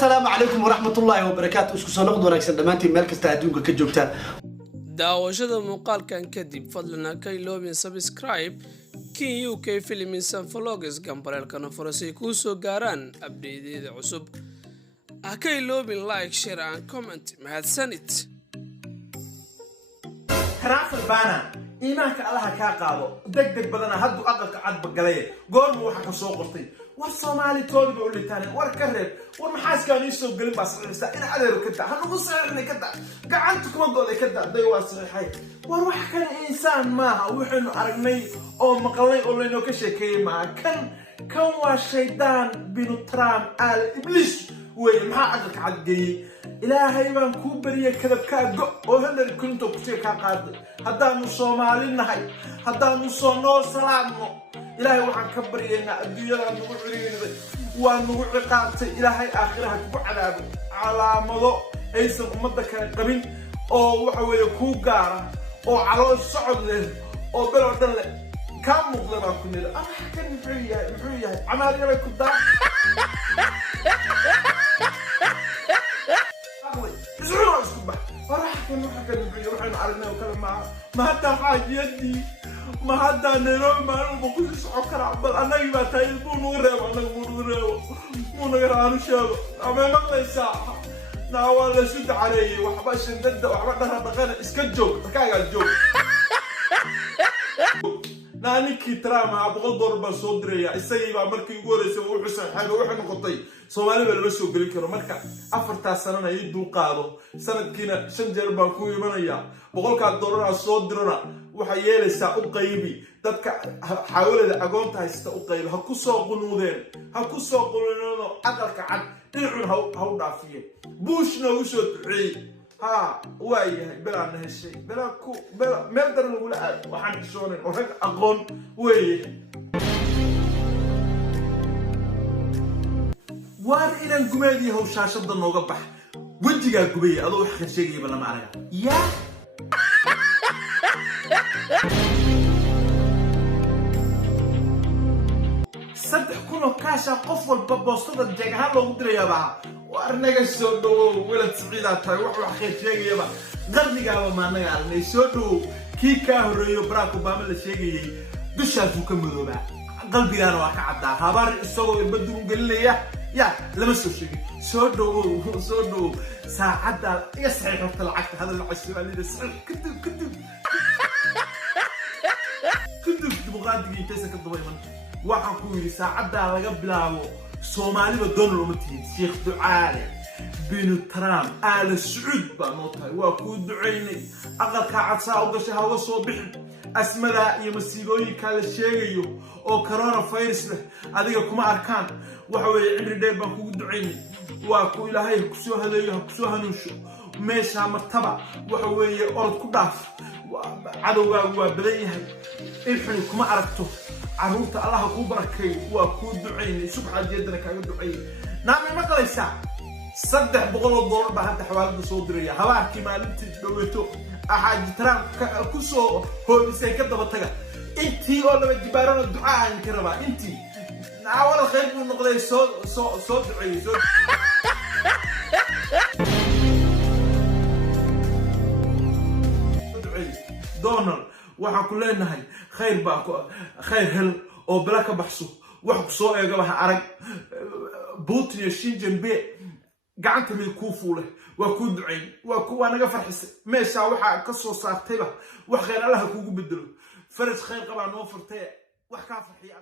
السلام عليكم ورحمة الله وبركاته. اسكو سو نقد wanaagsan dhamaantiin meel kasta adduunka ka joogtaan. daawashada muuqaalkan kadib fadlan ka iloobin subscribe kii UK Films and Vlogs gambarelkana furasay ku soo gaaraan update-yada cusub. ka iloobin like, share and comment. mahadsanid. Travel bana iimaanka Allah ka qaado degdeg badan haddu aqalka cad bagalay goorma waxa ka soo qortay war Soomaali toolba u litaan war ka reeb war maxaaskaan isoo galin baa saxaysa in adeer ka taa hanu saarnay ka taa gacanta kuma gooday ka taa day waa saxay war wax kale insaan ma aha wuxuu aragnay oo maqalay oo leeno ka sheekeeyay ma kan waa shaydaan binu Trump al iblis way maxaa aqalka cad geeyay ilaahay baan ku bariyay kadabka go oo Hillary Clinton ku sii ka qaaday haddaanu Soomaali nahay haddaanu soo noo salaamo ilaahay waxaan ka baryaynaa adduunyada nagu xiriirday waa nagu ciqaabtay ilaahay aakhiraha ku cadaabo calaamado aysan ummadda kale qabin oo waxa weeye ku gaara oo calool socod leh oo belo dhan leh ka muuqda baa ku nida kan muxuu yahay camaaliyaday ku daa waxaan aragnay kala ma hadda xaajiyadii ma hadda nairobi maalin boqol soo karaa bal anaga baa tahay buu nagu reebo muu naga raanu sheego ama maqlaysa naawa la soo dacareeyay waxba shindada waxba dhaqan iska joog kaaga joog naanikii Trump $100 baa soo diraya isagii baa markii ugu horeysay wuxuu saxaabay wuxuu noqotay Soomaali baa la soo gelin karo marka 4 sano ay dul qaado sanadkiina 5 jeer baan ku imanaya $100 soo dirana waxa yeelaysaa u qaybi dadka xawaalada agoonta haysta u qaybi ha ku soo qunuudeen aqalka cad dhicun ha u dhaafiyeen bushna u soo duceeyay ها وايه بلا نهشي بلا كو بلا ما يقدر نقول waxaan xishoonin oo rag aqoon weeye waar inaan gumeedii hawshaashada nooga bax wajiga gubay adoo wax ka sheegay bala ma araga ya saddex kuno kaasha qof walba boostada jeegaha loogu dirayaa وارنجا سودو ولد سعيدة تاي وح خير شيء يبا قرني قالوا ما نقال سودو كيكا هريو براك أوباما الشيء بشافو كملوا بقى قلبي أنا واقع عدا هبار السوق بدو قال لي يا لما شيء سودو ساعة يسعى طلعت هذا العشرة اللي صحيح كتب بغادي يتسك الضويمن وحكوا ساعة على قبله Soomaali ba doon loo matiyay Sheikh Ducaale binu Trump al Saud ba nootay waa ku duceynay aqalka cadsa oo gashay hawa soo bixin asmada iyo masiibooyinka la sheegayo oo coronavirus leh adiga kuma arkaan waxa weeye cimri dheer baan kugu duceynay waa ku ilaahay ku soo haleeyo ku soo hanuunsho meesha martaba waxa weeye orod ku dhaaf cadowga waa badan yahay ilfani kuma aragto عروت الله كبركي وكود عيني سبحان جدنا كأجد عيني نعم ما قليسا صدق بقول الدور بعد حوالي صدرية هوا كمال تدويتو أحد ترى كوسو هو بيسكت كده بتجا أنتي ولا بتجبرنا الدعاء إنكربا أنتي نعول خير من نقلي صدري دونالد waxa ku leenahay khayr hel oo bala ka baxso wax ku soo eega waxa arag Putin iyo Xi Jinping gacanta mid ku fuulay waa ku duceyn waa ku naga farxisay meesha waxa ka soo saartayba wax khayr Allah kugu bedelo faraj khayr qaba noo furtay wax ka farxiyo